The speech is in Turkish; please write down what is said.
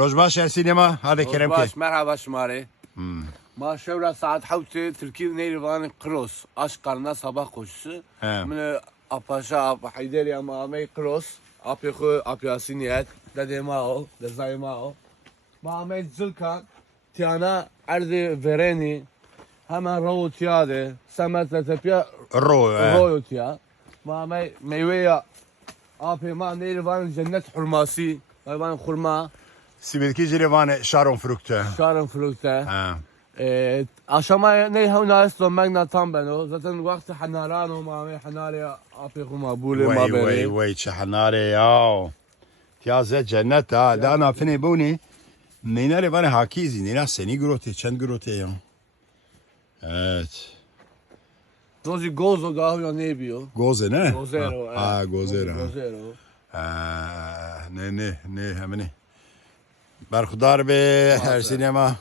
روجباش يا سينما هذا كلام باش كي مرحبا شماري ما شورا ساعة حوتي تركي ونيرفان كروس أشقرنا صباح koşusu He. من أباشا أبا حيدري أما أمي كروس أبي خو أبي أسينيات ددي ماو دزاي ماو ما أمي زلكان تيانا أرضي فيريني هما رو تيادي سمت لتبيا الرو رويو تيا ما أمي ميويا أبي ما نيرفان جنة حرماسي نيرفان خرما سيبيلكي جريفان شارون فروكتا شارن فروكتا ها aşamaya ne havna magna tam ben o zaten vakti hanaran o mami hanari api kuma bule ma وي وي beni وي شحناري ياو يا زي جنة ها لا انا فيني بوني نيناري بana hakizi nina seni grote çend grote ya. Evet. dozi gozo gahyo ne biyo Goze ne? gozero Ha gozera. gozero نه همینه برخدار به هر سینما